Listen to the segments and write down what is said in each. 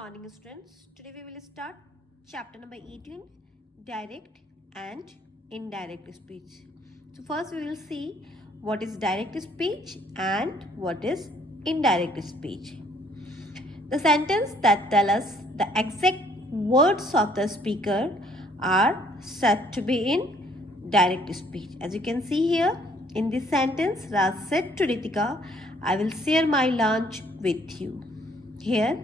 morning, students. Today we will start chapter number 18, direct and indirect speech. So first we will see what is direct speech and what is indirect speech. The sentence that tell us the exact words of the speaker are said to be in direct speech. As you can see here in this sentence, Raj said to Ritika, I will share my lunch with you. Here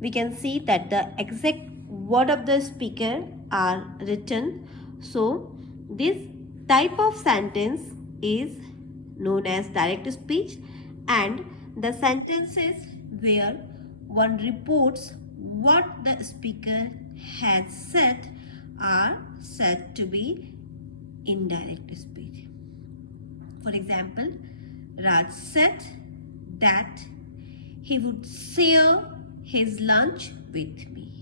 we can see that the exact word of the speaker are written. So this type of sentence is known as direct speech, and the sentences where one reports what the speaker has said are said to be indirect speech. For example, Raj said that he would share his lunch with me.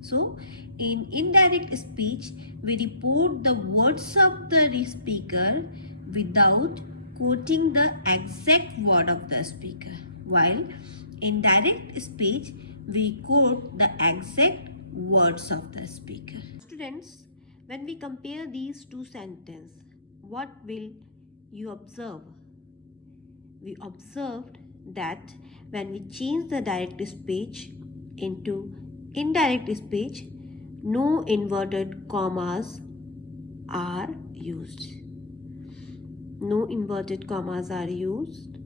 So, in indirect speech, we report the words of the speaker without quoting the exact word of the speaker. While in direct speech, we quote the exact words of the speaker. Students, when we compare these two sentences, what will you observe? We observed that when we change the direct speech into indirect speech, no inverted commas are used. No inverted commas are used,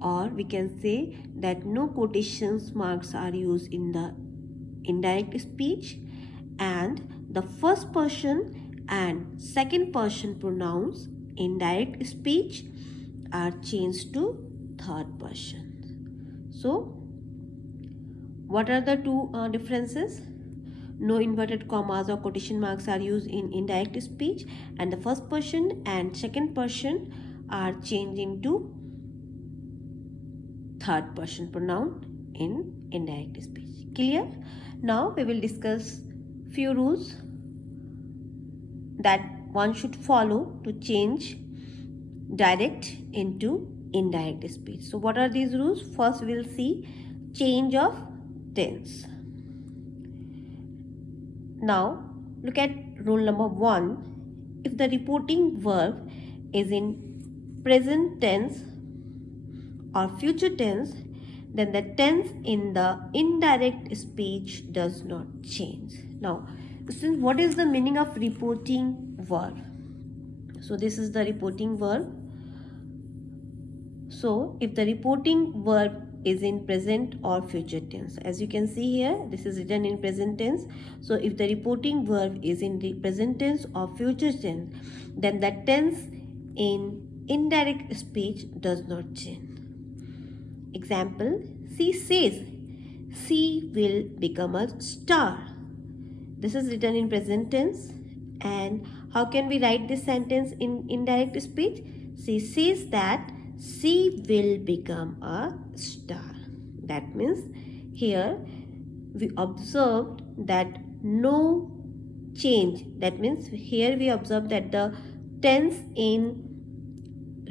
or we can say that no quotations marks are used in the indirect speech, and the first person and second person pronouns in direct speech are changed to third person. So, what are the two differences? No inverted commas or quotation marks are used in indirect speech, and the first person and second person are changed into third person pronoun in indirect speech. Clear? Now we will discuss few rules that one should follow to change direct into indirect speech. So what are these rules? First we will see change of tense. Now look at rule number 1. If the reporting verb is in present tense or future tense, then the tense in the indirect speech does not change. Now, what is the meaning of reporting verb? So this is the reporting verb. So if the reporting verb is in present or future tense, as you can see here, this is written in present tense. So if the reporting verb is in the present tense or future tense, then the tense in indirect speech does not change. Example, she says she will become a star. This is written in present tense. And how can we write this sentence in indirect speech? She says that she will become a star. That means here we observed that no change. That means here we observe that the tense in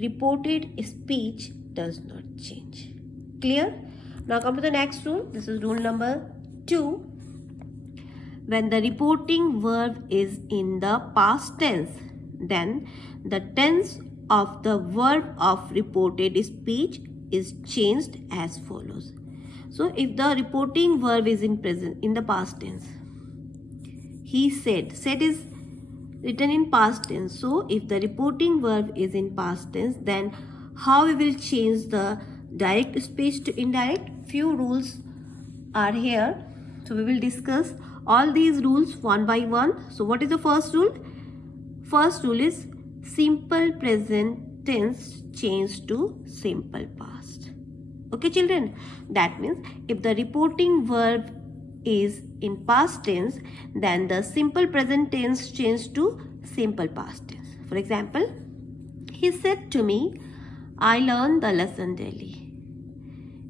reported speech does not change. Clear? Now come to the next rule. This is rule number 2. When the reporting verb is in the past tense, then the tense of the verb of reported speech is changed as follows. So if the reporting verb is in the past tense, he said is written in past tense. So if the reporting verb is in past tense, then how we will change the direct speech to indirect? Few rules are here. So we will discuss all these rules one by one. So what is the first rule? First rule is simple present tense changed to simple past. Okay children, that means if the reporting verb is in past tense, then the simple present tense changed to simple past tense. For example, he said to me, I learned the lesson daily.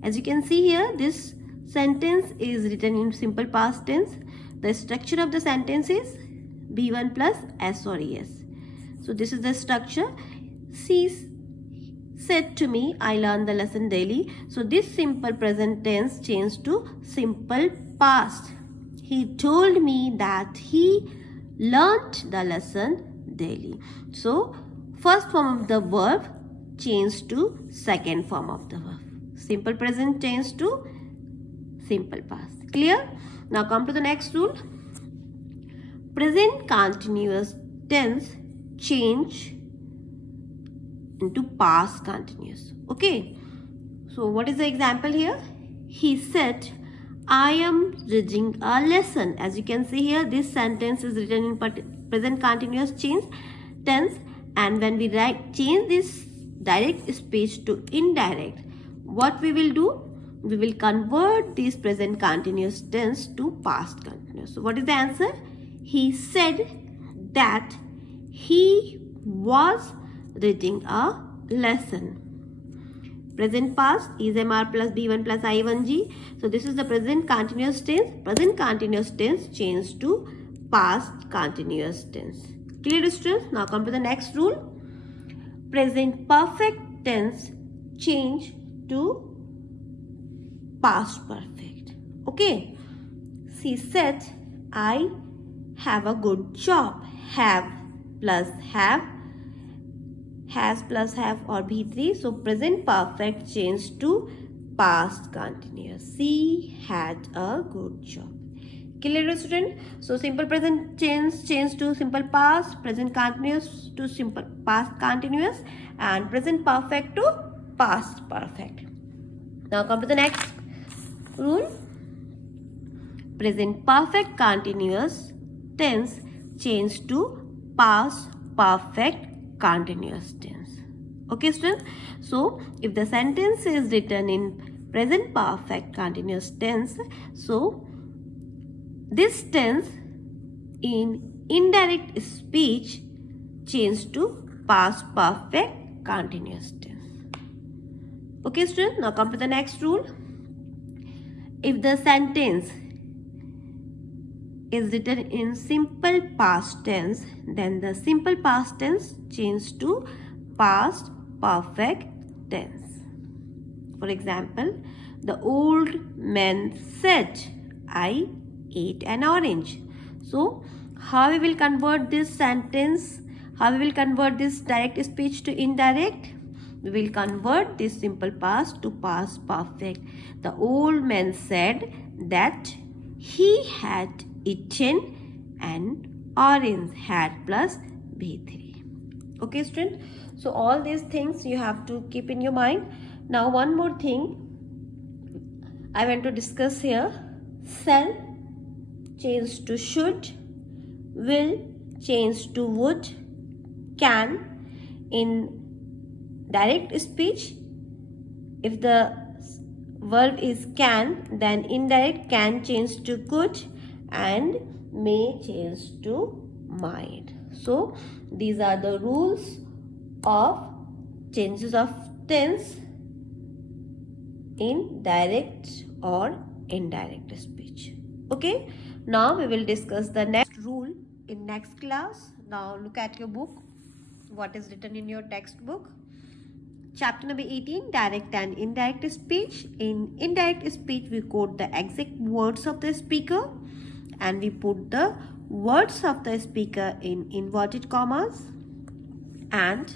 As you can see here, this sentence is written in simple past tense. The structure of the sentence is B1 plus S or ES. So this is the structure. She said to me, I learn the lesson daily. So this simple present tense changed to simple past. He told me that he learnt the lesson daily. So first form of the verb changed to second form of the verb. Simple present changed to simple past. Clear? Now come to the next rule. Present continuous tense change into past continuous. Okay. So what is the example here? He said, I am reading a lesson. As you can see here, this sentence is written in present continuous tense, and when we change this direct speech to indirect, what we will do? We will convert this present continuous tense to past continuous. So what is the answer? He said that he was reading a lesson. Present past is MR plus B1 plus I1G. So this is the present continuous tense. Present continuous tense changed to past continuous tense. Clear, students? Now come to the next rule. Present perfect tense change to past perfect. Okay. She said, I have a good job. Have plus have, has plus have, or B3. So present perfect changed to past continuous. She had a good job. Clear, student? So simple present change to simple past, present continuous to simple past continuous, and present perfect to past perfect. Now come to the next rule. Present perfect continuous tense change to past perfect continuous tense. Okay, students? So if the sentence is written in present perfect continuous tense, so this tense in indirect speech change to past perfect continuous tense. Okay, students? Now come to the next rule. If the sentence is written in simple past tense, then the simple past tense change to past perfect tense. For example, the old man said, I ate an orange. So how we will convert this sentence? How we will convert this direct speech to indirect? We will convert this simple past to past perfect. The old man said that he had eaten an orange. Had plus B3. Okay, student? So all these things you have to keep in your mind. Now one more thing I want to discuss here. Shall change to should, will change to would, can. In direct speech, if the verb is can, then indirect can change to could and may change to might. So these are the rules of changes of tense in direct or indirect speech. Okay, now we will discuss the next rule in next class. Now look at your book, what is written in your textbook. Chapter number 18, direct and indirect speech. In indirect speech, we quote the exact words of the speaker and we put the words of the speaker in inverted commas. And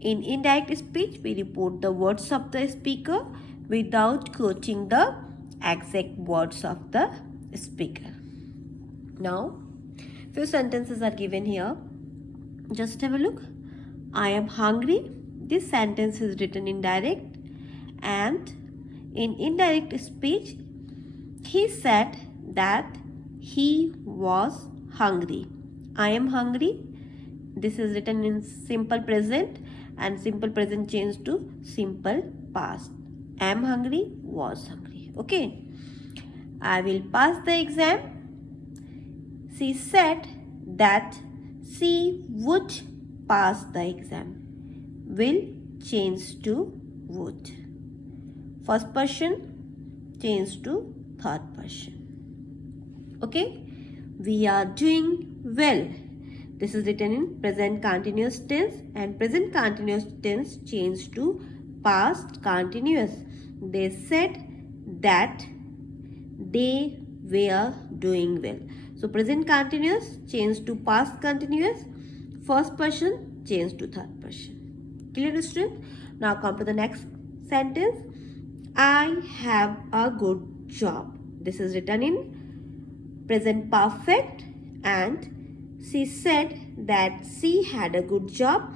in indirect speech, we report the words of the speaker without quoting the exact words of the speaker. Now, few sentences are given here. Just have a look. I am hungry. This sentence is written in direct, and in indirect speech, he said that he was hungry. I am hungry. This is written in simple present, and simple present changed to simple past. Am hungry, was hungry. Okay. I will pass the exam. She said that she would pass the exam. Will change to would. First person change to third person. Okay. We are doing well. This is written in present continuous tense, and present continuous tense change to past continuous. They said that they were doing well. So present continuous changed to past continuous. First person changed to third person. Clear, student? Now come to the next sentence. I have a good job. This is written in present perfect, and she said that she had a good job.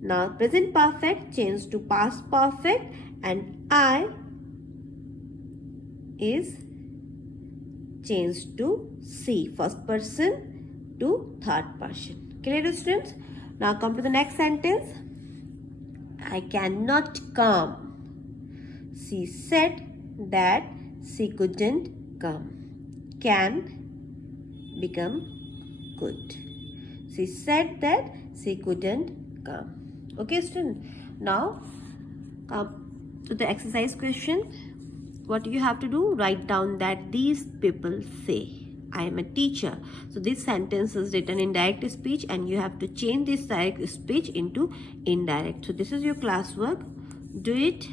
Now present perfect changed to past perfect, and I is changed to she, first person to third person. Clear, students? Now come to the next sentence. I cannot come. She said that she couldn't come. Can become could. She said that she couldn't come. Okay, student? Now come to the exercise question. What you have to do? Write down that these people say. I am a teacher. So this sentence is written in direct speech, and you have to change this direct speech into indirect. So this is your classwork. Do it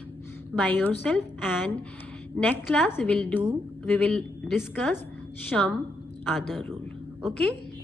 by yourself, and next class we will discuss some other rule. Okay.